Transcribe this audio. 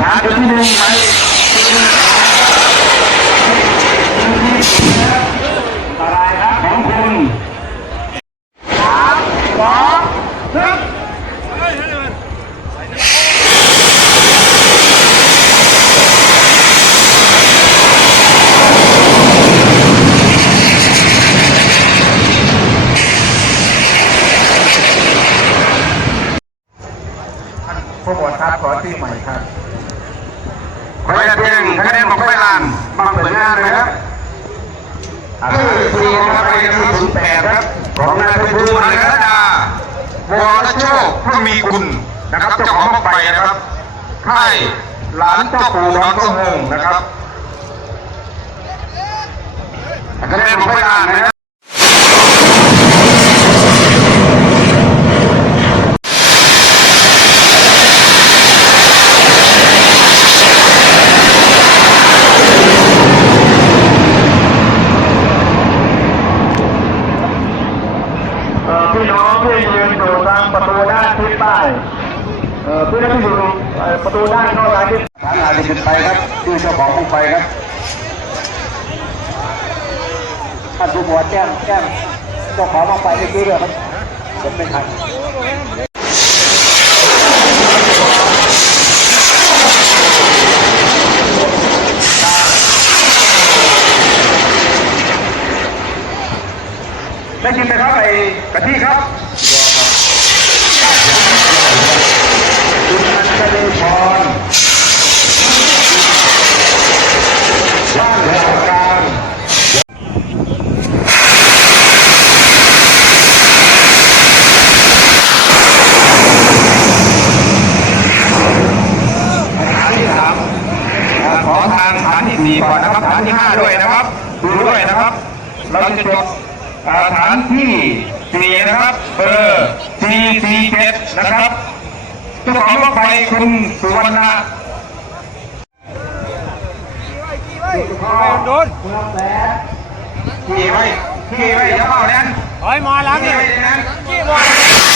ฐานจุดที่หนึ่งไปอะไรครับของคุณสามสองหนึ่งผู้บวชครับขอที่ใหม่ครับ ขออย่าเพียงคะแนนบอกไม่ลานบางเปิดงานเลยครับคือทีนะครับไปที่ศูนย์แปดครับของนายไพฑูรย์นะครับดาวรโชคผู้มีคุณนะครับเจ้าของบ้องไฟนะครับค่ายหลานเจ้าปู่น้องสมงนะครับคะแนนบอกไม่ลานนะครับ เอ่อพี่น้องที่ยืนอยู่ทาง ประตูด้านทิศใต้เอ่อพี่น้องที่อยู่เอ่อประตูด้านนอกทางทิศฐานอาจจะขึ้นไปครับที่เจ้าของห้องไฟครับท่านผู้บวชแจ้งแจ้งเจ้าของห้องไฟเมื่อกี้ด้วยครับผมไม่ทันได้ยินไหมครับไอ้กะทิครับคุณอัญชลีพรบ้านแถวกลาง ฐานที่สามขอทางฐานที่ สี่ก่อนนะครับฐานที่ห้าด้วยนะครับดูด้วยนะครับ เราจะจดฐานที่สี่นะครับ เบอร์สี่สี่เจ็ดนะครับเจ้าของรถไฟคุณสุวรรณะโดนขี่ไว้ขี่ไว้อย่าเข้าแน่นถอยมาหลังขี่เนี่ไว้แน่นขี้บอ